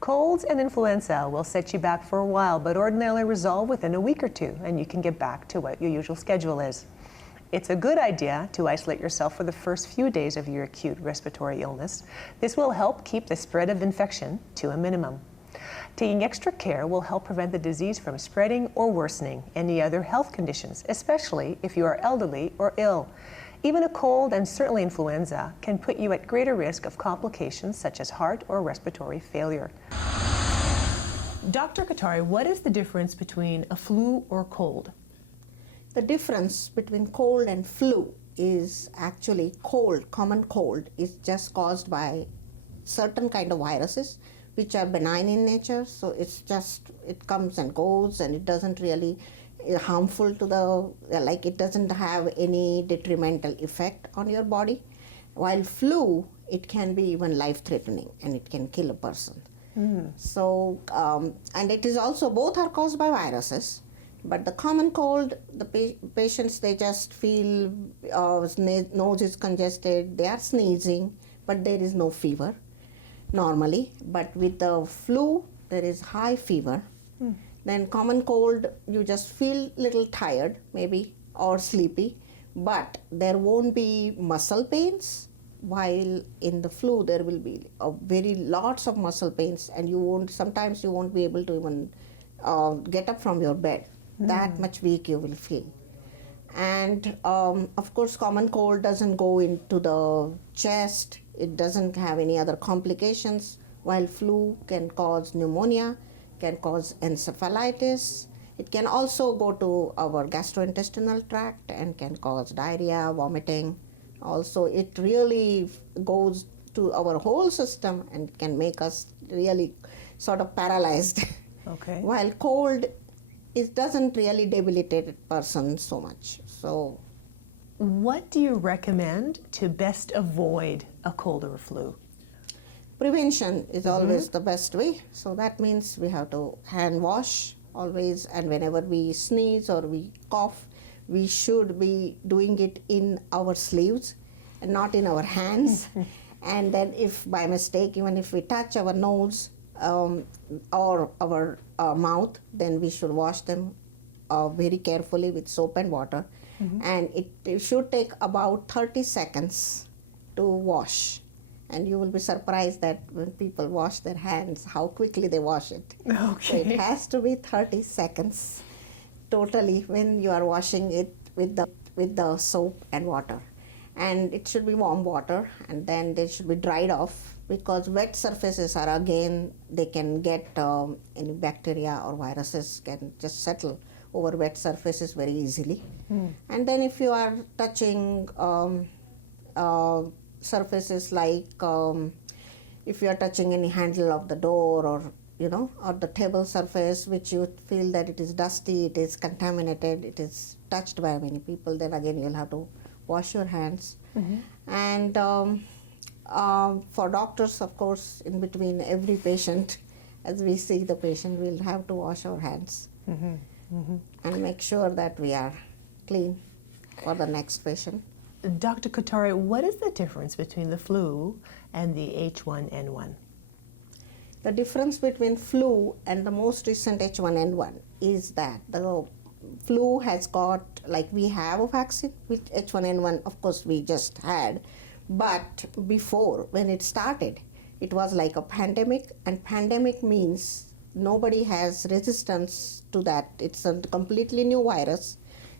Colds and influenza will set you back for a while, but ordinarily resolve within a week or two, and you can get back to what your usual schedule is. It's a good idea to isolate yourself for the first few days of your acute respiratory illness. This will help keep the spread of infection to a minimum. Taking extra care will help prevent the disease from spreading or worsening any other health conditions, especially if you are elderly or ill. Even a cold, and certainly influenza, can put you at greater risk of complications such as heart or respiratory failure. Dr. Katari, what is the difference between a flu or cold? The difference between cold and flu is actually common cold is just caused by certain kind of viruses which are benign in nature, so it comes and goes, and it doesn't really harmful to it doesn't have any detrimental effect on your body. While flu, it can be even life-threatening and it can kill a person. So, and it is also, both are caused by viruses, but the common cold, the patients, they just feel nose is congested, they are sneezing, but there is no fever normally. But with the flu, there is high fever. Then common cold, you just feel little tired maybe or sleepy, but there won't be muscle pains, while in the flu there will be very lots of muscle pains, and sometimes you won't be able to even get up from your bed. That much weak you will feel. And of course common cold doesn't go into the chest, it doesn't have any other complications, while flu can cause pneumonia, can cause encephalitis. It can also go to our gastrointestinal tract and can cause diarrhea, vomiting. Also, it really goes to our whole system and can make us really sort of paralyzed. Okay. While cold, it doesn't really debilitate a person so much. So, what do you recommend to best avoid a cold or a flu? Prevention is always the best way. So that means we have to hand wash always, and whenever we sneeze or we cough, we should be doing it in our sleeves and not in our hands. And then if by mistake, even if we touch our nose or our mouth, then we should wash them very carefully with soap and water. And it should take about 30 seconds to wash. And you will be surprised that when people wash their hands, how quickly they wash it. Okay. So it has to be 30 seconds totally when you are washing it with the soap and water. And it should be warm water, and then they should be dried off, because wet surfaces are, again, they can get any bacteria or viruses can just settle over wet surfaces very easily. And then if you are touching surfaces like if you are touching any handle of the door, or or the table surface which you feel that it is dusty, it is contaminated, it is touched by many people, then again you'll have to wash your hands. And for doctors, of course, in between every patient, as we see the patient, we'll have to wash our hands and make sure that we are clean for the next patient. Dr. Katari, what is the difference between the flu and the H1N1? The difference between flu and the most recent H1N1 is that the flu has got, like we have a vaccine, with H1N1, of course we just had, but before, when it started, it was like a pandemic, and pandemic means nobody has resistance to that. It's a completely new virus.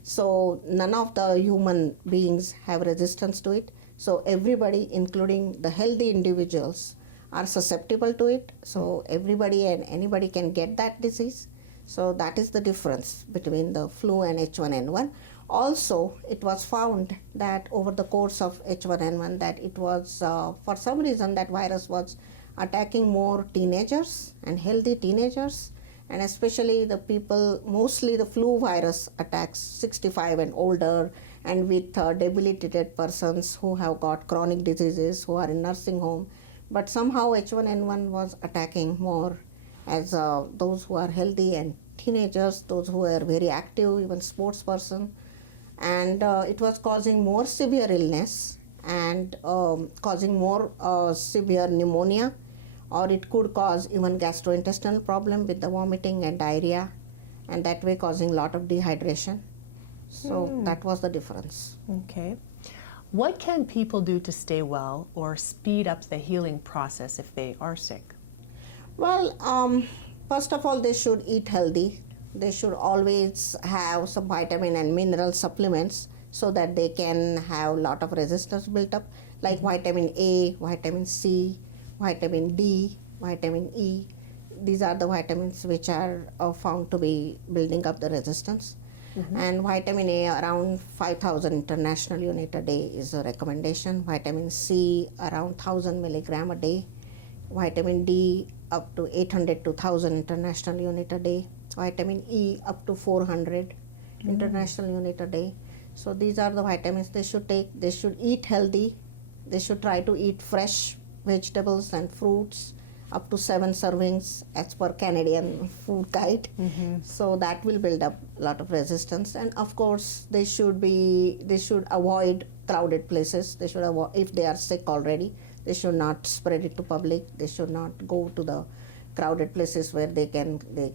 So none of the human beings have resistance to it. So everybody, including the healthy individuals, are susceptible to it. So everybody and anybody can get that disease. So that is the difference between the flu and H1N1. Also, it was found that over the course of H1N1 that it was, for some reason, that virus was attacking more teenagers and healthy teenagers. And especially the people, mostly the flu virus attacks 65 and older, and with debilitated persons who have got chronic diseases, who are in nursing home. But somehow H1N1 was attacking more as those who are healthy and teenagers, those who are very active, even sports person. And it was causing more severe illness and causing more severe pneumonia. or it could cause even gastrointestinal problem with the vomiting and diarrhea, and that way causing a lot of dehydration. So that was the difference. Okay. What can people do to stay well or speed up the healing process if they are sick? Well, first of all, they should eat healthy. They should always have some vitamin and mineral supplements so that they can have a lot of resistance built up, like vitamin A, vitamin C, vitamin D, vitamin E. These are the vitamins which are found to be building up the resistance. And vitamin A, around 5,000 international unit a day is a recommendation. Vitamin C, around 1,000 milligram a day. Vitamin D, up to 800 to 1,000 international unit a day. Vitamin E, up to 400 international unit a day. So these are the vitamins they should take. They should eat healthy. They should try to eat fresh vegetables and fruits, up to 7 servings as per Canadian food guide. So that will build up a lot of resistance. And of course, they should avoid crowded places. They should avoid, if they are sick already, they should not spread it to public. They should not go to the crowded places where they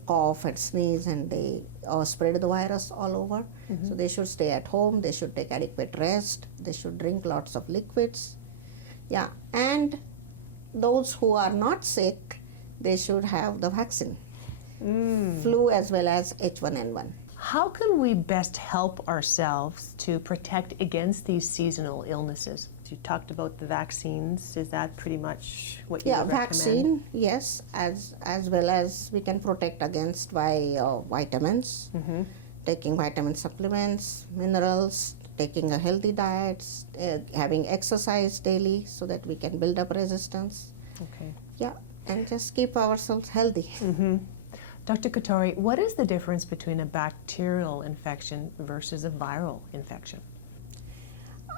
cough and sneeze and they spread the virus all over. So they should stay at home. They should take adequate rest. They should drink lots of liquids. Yeah, and those who are not sick, they should have the vaccine, flu as well as H1N1. How can we best help ourselves to protect against these seasonal illnesses? You talked about the vaccines. Is that pretty much what you would recommend? Vaccine, yes, as well as we can protect against by vitamins, taking vitamin supplements, minerals, taking a healthy diet, having exercise daily so that we can build up resistance. Okay. Yeah, and just keep ourselves healthy. Dr. Katori, what is the difference between a bacterial infection versus a viral infection?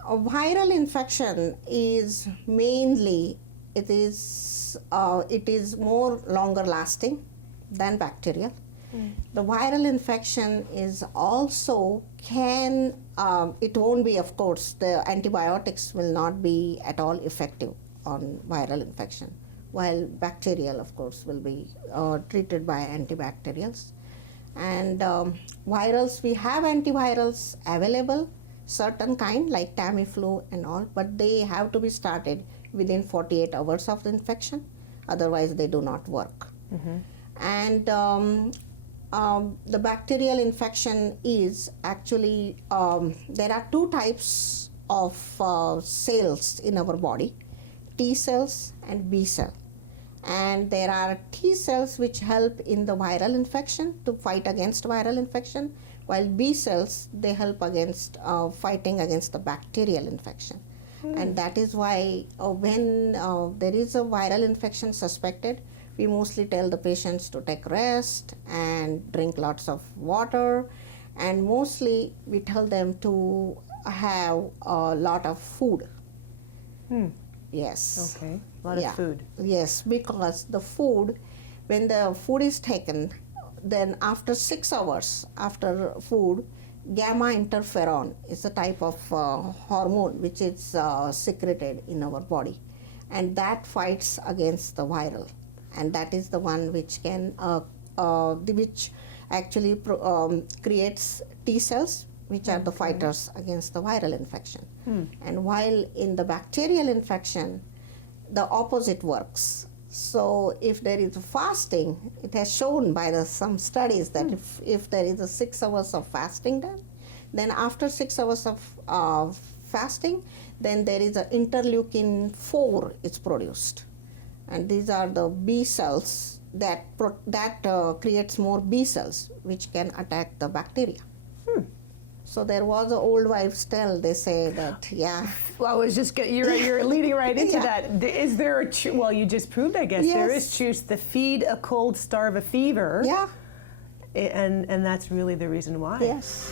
A viral infection is mainly, it is more longer lasting than bacterial. The viral infection is also it won't be, of course, the antibiotics will not be at all effective on viral infection, while bacterial, of course, will be treated by antibacterials. And virals, we have antivirals available, certain kind like Tamiflu and all, but they have to be started within 48 hours of the infection, otherwise they do not work. And the bacterial infection is actually, there are 2 types of cells in our body, T cells and B cell. And there are T cells which help in the viral infection to fight against viral infection, while B cells, they help against fighting against the bacterial infection. And that is why when there is a viral infection suspected, we mostly tell the patients to take rest and drink lots of water, and mostly we tell them to have a lot of food. Yes. Okay, a lot of food. Yes, because the food, when the food is taken, then after 6 hours after food, gamma interferon is a type of hormone which is secreted in our body, and that fights against the viral, and that is the one which can which actually creates T cells, which are the fighters against the viral infection. And while in the bacterial infection, the opposite works. So if there is fasting, it has shown by some studies that if there is a 6 hours of fasting done, then after 6 hours of fasting, then there is an interleukin 4 is produced. And these are the B cells that creates more B cells which can attack the bacteria. So there was an old wives' tale, they say that, Well, I was just, you're leading right into that. Is there a, well, you just proved, I guess, there is truth to feed a cold, starve a fever. Yeah. And that's really the reason why. Yes.